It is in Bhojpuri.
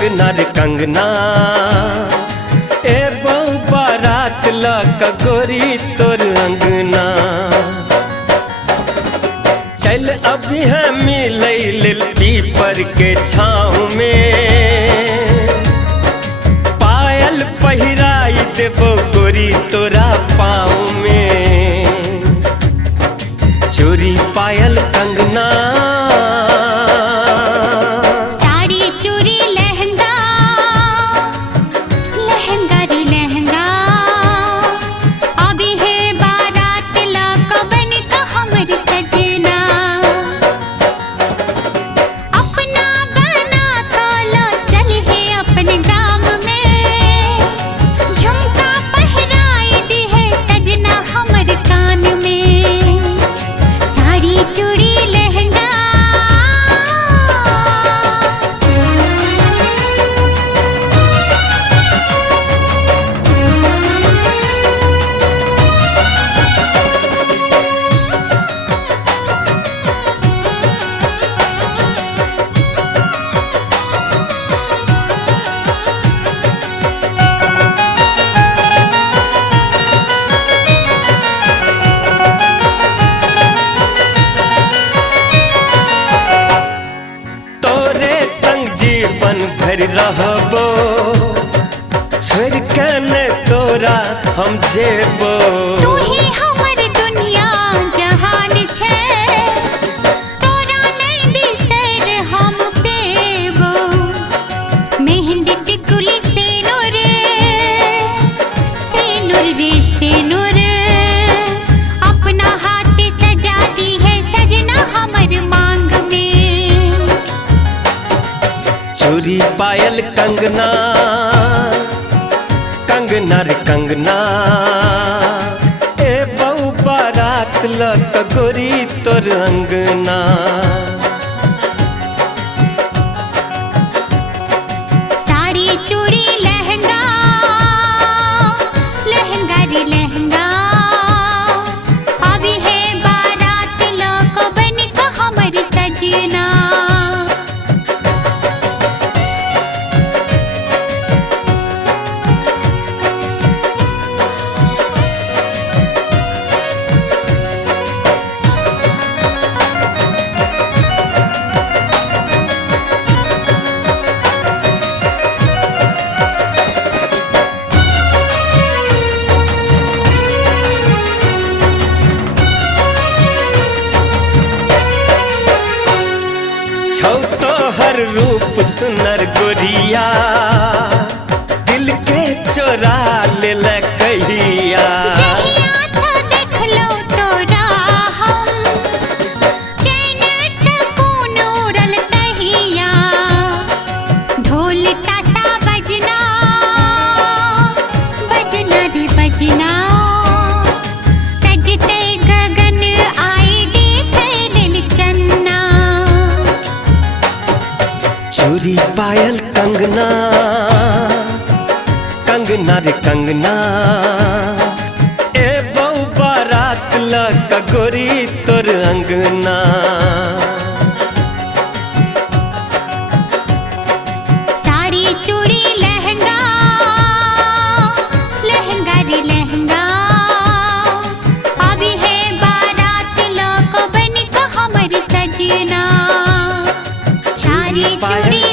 कंगना रे कंगना ए बहु बारात लक गोरी तोर अंगना। चल अभी हम मिलै लेल पीपर के छाँव में, पायल पहिराई देबो गोरी तोरा पाँव में। चोरी पायल कंगना चूड़ी लहंगा। जीवन भर रहबो छोड़ के न तोरा हम जेबो। तू ही हमर दुनिया जहान छे, तोरा नहीं बिसर हम पेबो। मेहंदी टिकुली सेनुर रे सेनुर, अपना हाथ सजा दी है सजना हमर मांग में। चूड़ी पायल कंगना कंगना रे कंगना ए बहु बारात लक गोरी तोर अंगना। साड़ी चूड़ी लहंगा, लहंगा रे लहंगा, अभी है बारात लक बन का हमर सजना। छौ तो हर रूप सुनर गोरिया, दिल के चोरा लेल कहिया। जहिया सा देख लो तोरा हम, चैन सुकून उड़ल तहिया। ढोल ताशा बजना बजना रे बजना, सजते गगन आई देखे लेल चन्ना। चूड़ी पायल कंगना कंगना रे कंगना ए बहु बारात लक गोरी तोर अंगना। साड़ी चूड़ी लहंगा, लहंगा रे लहंगा, अभी है बारात लक बन का हमर सजना। साड़ी चूड़ी